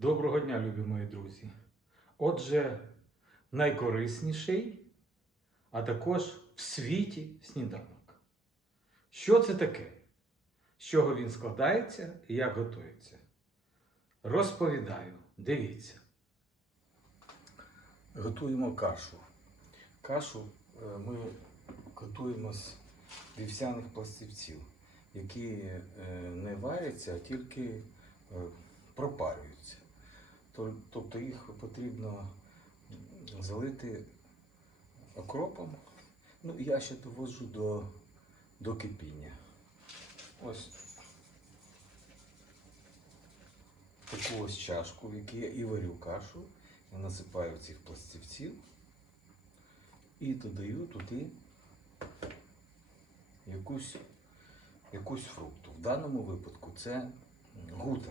Доброго дня, любі мої друзі. Отже, найкорисніший, а також в світі сніданок. Що це таке? З чого він складається і як готується? Розповідаю, дивіться. Готуємо кашу. Кашу е, ми готуємо з вівсяних пластівців, які е, не варяться, а тільки е, пропарюються. То- Тобто їх потрібно залити окропом. Ну, я ще доводжу до, до кипіння. Ось таку ось чашку, в якій я і варю кашу. Я насипаю цих пластівців і додаю туди якусь, якусь фрукту. В даному випадку це гута.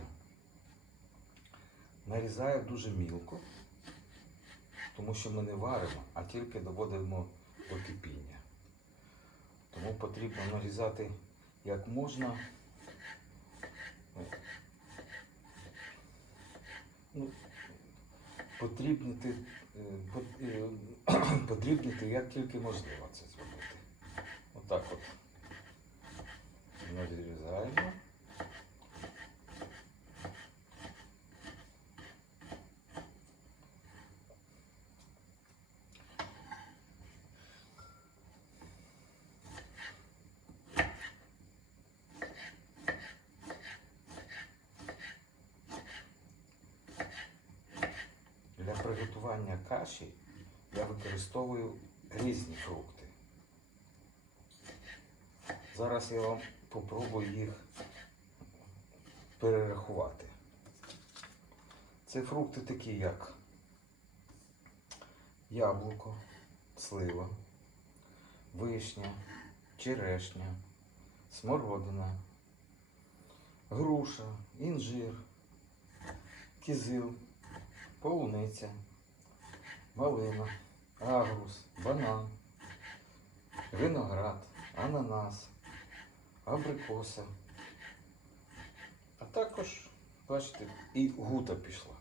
Нарізаю дуже мілко, тому що ми не варимо, а тільки доводимо до кипіння. Тому потрібно нарізати як можна. Ну, потрібнити, е, е, потрібнити як тільки можливо це зробити. Отак от нарізаємо. Для приготування каші я використовую різні фрукти. Зараз я вам попробую їх перерахувати. Це фрукти такі, як яблуко, слива, вишня, черешня, смородина, груша, інжир, кизил, полуниця, малина, агрус, банан, виноград, ананас, абрикоса. А також, бачите, і гута пішла.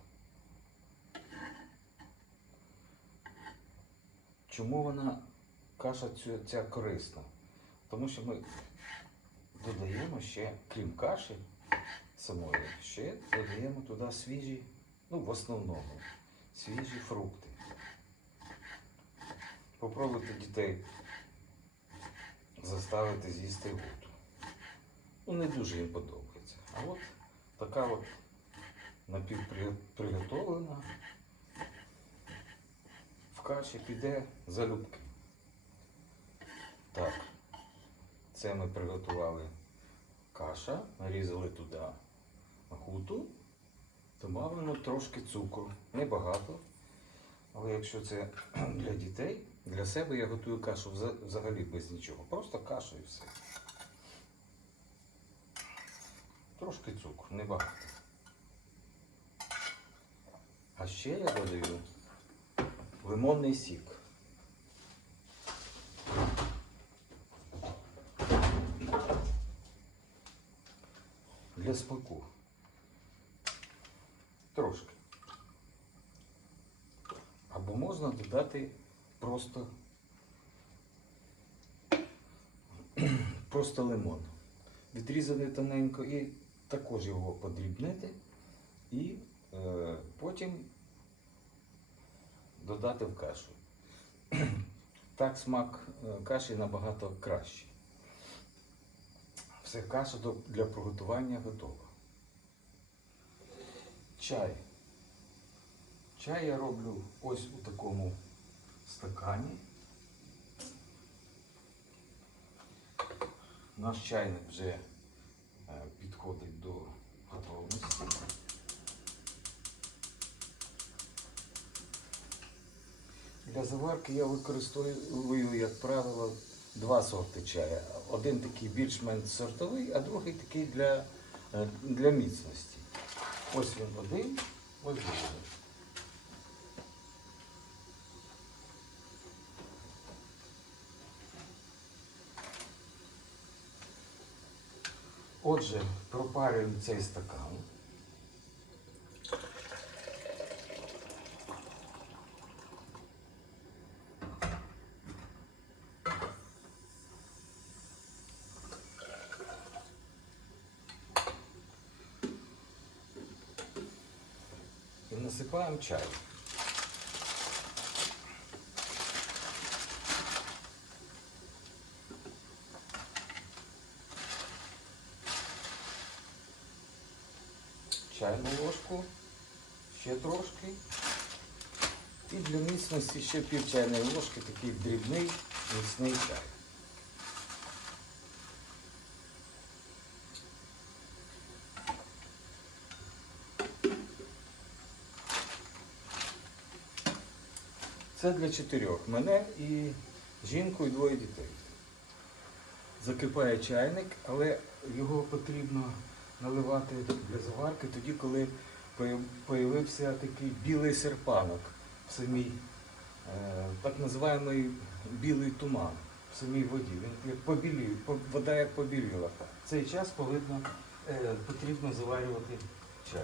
Чому вона каша цю- ця корисна? Тому що ми додаємо ще, крім каші самої, ще додаємо туди свіжі, ну в основному, свіжі фрукти. Попробуйте дітей заставити з'їсти гуту. Ну, не дуже їм подобається. А от така от напівприготовлена в каші піде залюбки. Так, це ми приготували каша, нарізали туди гуту, додаємо трошки цукру. Небагато. Але якщо це для дітей, для себе я готую кашу взагалі без нічого. Просто кашу і все. Трошки цукру, небагато. А ще я додаю лимонний сік. Для смаку. Трошки. Або можна додати просто, просто лимон. Відрізати тоненько і також його подрібнити і е, потім додати в кашу. Так смак е, каші набагато кращий. Все, каша для приготування готова. Чай. Чай я роблю ось у такому стакані. Наш чайник вже е, підходить до готовності. Для заварки я використовую, як правило, два сорти чаю. Один такий більш-менш сортовий, а другий такий для, е, для міцності. Ось він один, ось другий. Отже, пропарюємо цей стакан. Насипаємо чай. Для міцності ще пів чайної ложки такий дрібний міцний чай. Це для чотирьох. Мене і жінку, і двоє дітей. Закипає чайник, але його потрібно наливати для заварки тоді, коли появився такий білий серпанок в самій, е, так називаємий білий туман в самій воді. Він як побілів, вода як побіліла. В цей час повинно, е, потрібно заварювати чай.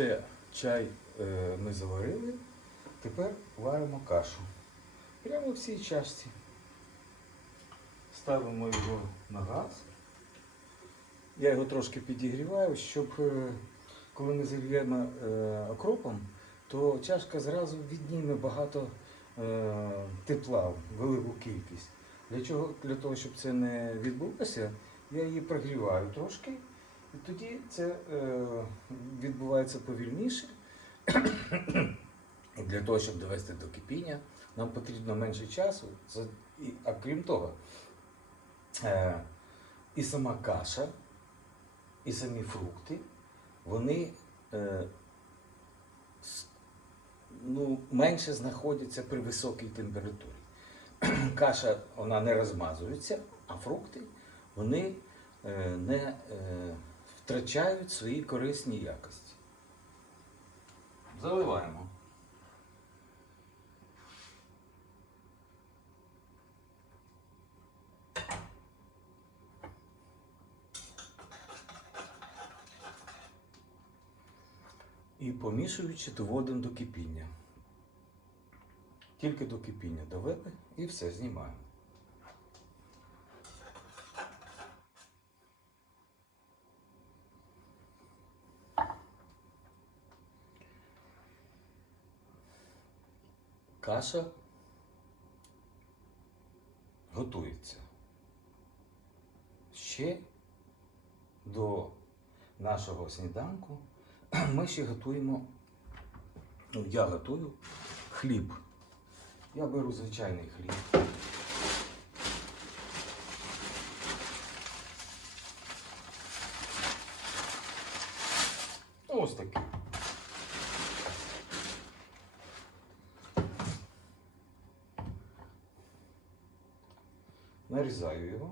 Все, чай е, ми заварили. Тепер варимо кашу. Прямо в цій чашці. Ставимо його на газ. Я його трошки підігріваю, щоб е, коли ми зальємо е, окропом, то чашка зразу відніме багато тепла, велику кількість. Для чого? Для того, щоб це не відбулося, я її прогріваю трошки. І тоді це е, відбувається повільніше. І для того, щоб довести до кипіння, нам потрібно менше часу. А крім того, е, і сама каша, і самі фрукти, вони е, ну, менше знаходяться при високій температурі. Каша вона не розмазується, а фрукти вони не втрачають свої корисні якості. Заливаємо. І помішуючи, доводимо до кипіння. Тільки до кипіння довели і все знімаємо. Каша готується. Ще до нашого сніданку ми ще готуємо, ну, я готую хліб. Я беру звичайний хліб. Нарізаю його.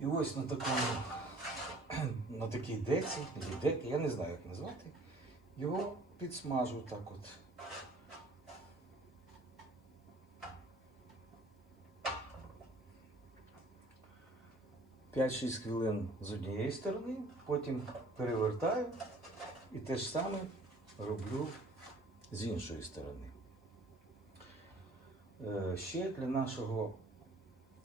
І ось на такому, на такій деці, чи декі, я не знаю, як назвати, його підсмажу так от. П'ять-шість хвилин з однієї сторони, потім перевертаю і те ж саме роблю з іншої сторони. Е, Ще для нашого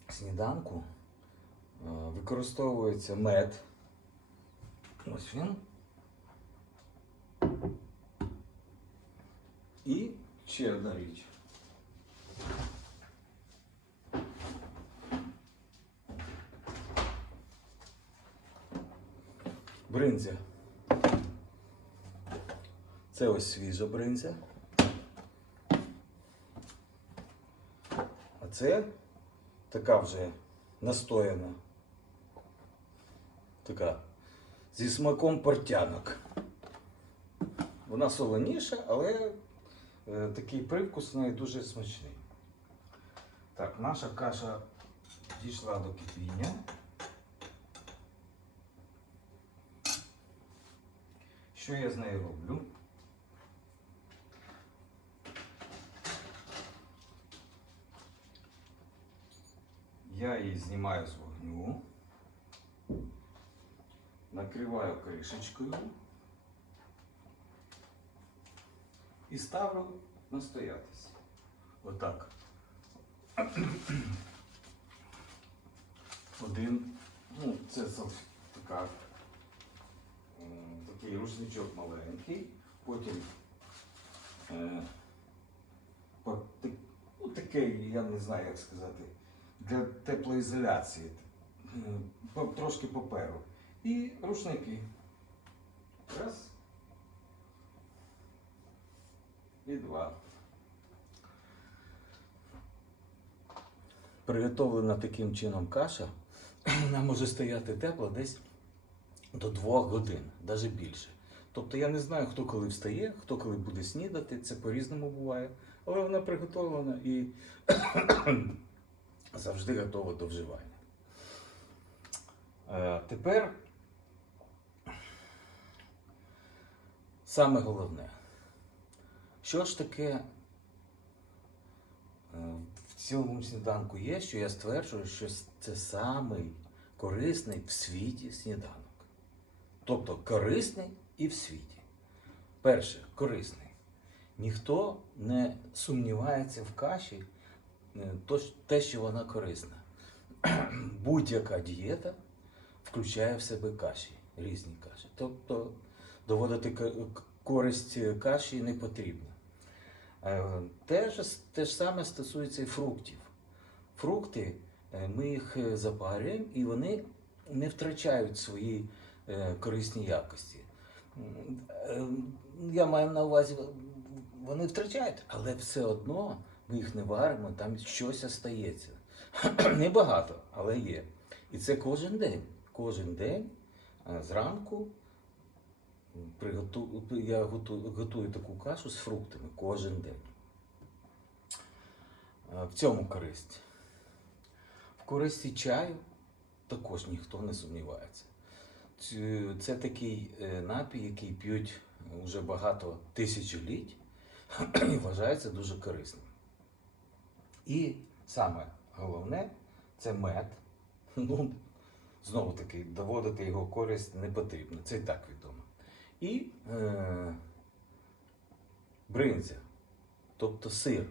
сніданку е, використовується мед. Ось він. І ще одна річ. Бринзя. Це ось свіжа бринзя. А це така вже настояна. Така зі смаком портянок. Вона солоніша, але е, такий привкус в неї дуже смачний. Так, наша каша дійшла до кипіння. Що я з нею роблю? Я її знімаю з вогню, накриваю кришечкою і ставлю настоятися. Отак. Один, ну, це така, такий рушничок маленький, потім е, ну, такий, я не знаю, як сказати, для теплоізоляції. Е, Трошки паперу. І рушники. Раз. І два. Приготовлена таким чином каша, вона може стояти тепла десь до двох годин, навіть більше. Тобто я не знаю, хто коли встає, хто коли буде снідати, це по-різному буває. Але вона приготовлена і завжди готова до вживання. Е, Тепер саме головне. Що ж таке е, в цілому сніданку є, що я стверджую, що це самий корисний в світі сніданок. Тобто корисний і в світі. Перше, корисний. Ніхто не сумнівається в каші, е, те, що вона корисна. Будь-яка дієта включає в себе каші, різні каші. Тобто доводити користь каші не потрібно. Е, Те ж, те ж саме стосується і фруктів. Фрукти, е, ми їх запарюємо і вони не втрачають свої е, корисні якості. Я маю на увазі, вони втрачають, але все одно ми їх не варимо, там щось остається. Небагато, але є. І це кожен день. Кожен день зранку приготу... я готую, готую таку кашу з фруктами кожен день. Е, В цьому користь. В користі чаю також ніхто не сумнівається. Це такий е, напій, який п'ють вже багато тисячоліть і вважається дуже корисним. І саме головне це мед. Ну, знову таки, доводити його користь не потрібно, це і так відомо. І е, бринзя, тобто сир,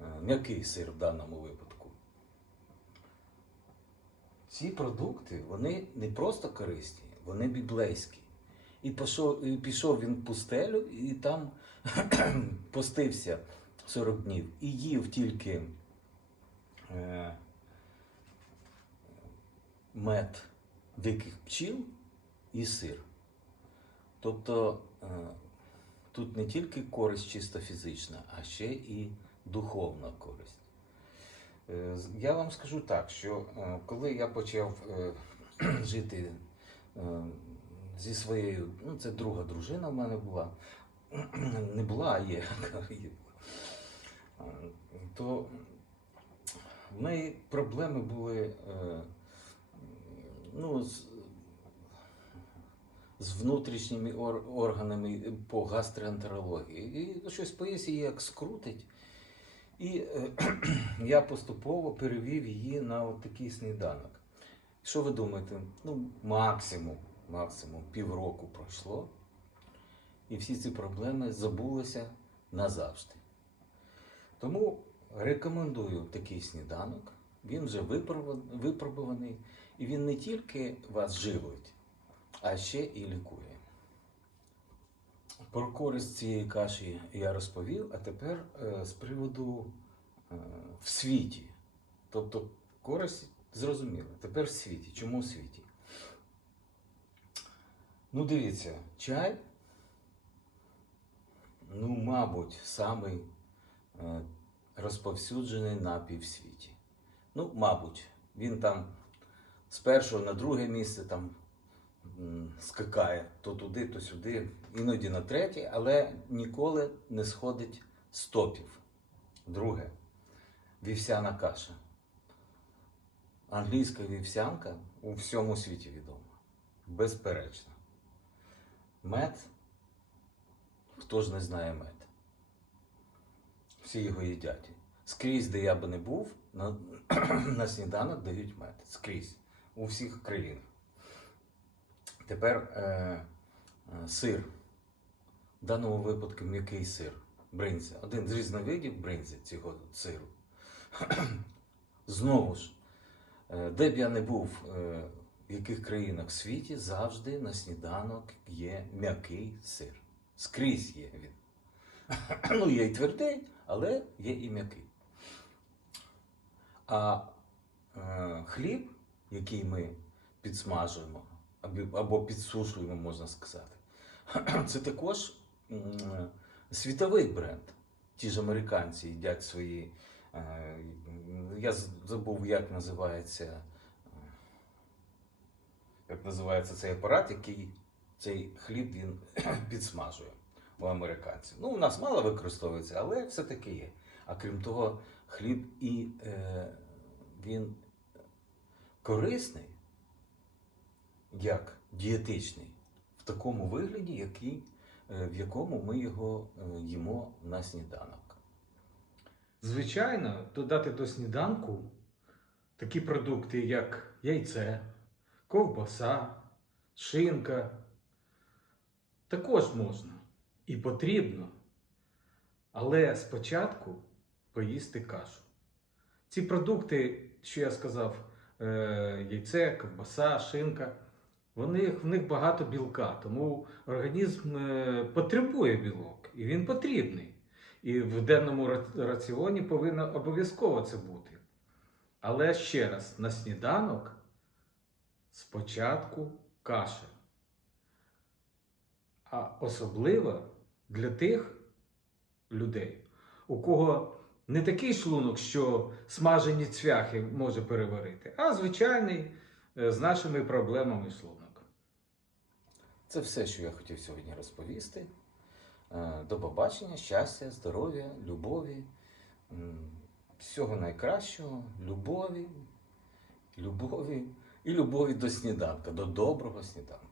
е, м'який сир в даному випадку. Ці продукти вони не просто корисні, вони біблейські. І пішов, і пішов він в пустелю, і там постився 40 днів і їв тільки е, мед диких пчіл і сир. Тобто е, тут не тільки користь чисто фізична, а ще і духовна користь. Е, Я вам скажу так, що е, коли я почав жити зі своєю, ну це друга дружина в мене була, не була, а є, то в неї проблеми були ну, з, з внутрішніми ор- органами по гастроентерології. І щось поїсть її як скрутить. І е, я поступово перевів її на от такий сніданок. Що ви думаєте? Ну, максимум, максимум півроку пройшло, і всі ці проблеми забулися назавжди. Тому рекомендую такий сніданок. Він вже випробуваний, і він не тільки вас живить, а ще і лікує. Про користь цієї каші я розповів, а тепер е, з приводу е, в світі. Тобто користь зрозуміла. Тепер в світі. Чому в світі? Ну, дивіться, чай, ну, мабуть, самий е, розповсюджений напій в світі. Ну, мабуть, Він там з першого на друге місце там скакає то туди, то сюди, іноді на третє, але ніколи не сходить з топів. Друге вівсяна каша. Англійська вівсянка у всьому світі відома. Безперечно. Мед. Хто ж не знає мед? Всі його їдять. Скрізь, де я би не був, на, на сніданок дають мед. Скрізь. У всіх країнах. Тепер е, е, сир. В даному випадку м'який сир. Бринзя. Один з різновидів бринзі цього сиру. Знову ж, е, де б я не був, е, в яких країнах в світі, завжди на сніданок є м'який сир. Скрізь є він. Ну, є й твердий, але є і м'який. А е, хліб, який ми підсмажуємо, або- підсушуємо, можна сказати, це також світовий бренд. Ті ж американці їдять свої. е, Я забув, як називається. е, Як називається цей апарат, який цей хліб він підсмажує у американців. Ну, у нас мало використовується, але все-таки є. А крім того, хліб і е, він корисний, як дієтичний, в такому вигляді, який, е, в якому ми його е, їмо на сніданок. Звичайно, додати до сніданку такі продукти, як яйце, ковбаса, шинка. Також можна і потрібно. Але спочатку поїсти кашу. Ці продукти, що я сказав, е, яйце, ковбаса, шинка, вони, в них багато білка, тому організм е, потребує білок, і він потрібний. І в денному раціоні повинно обов'язково це бути. Але ще раз, на сніданок спочатку каша. А особливо для тих людей, у кого не такий шлунок, що смажені цвяхи може переварити, а звичайний е, з нашими проблемами шлунок. Це все, що я хотів сьогодні розповісти. Е, До побачення, щастя, здоров'я, любові, всього найкращого, любові, любові і любові до сніданка, до доброго сніданку.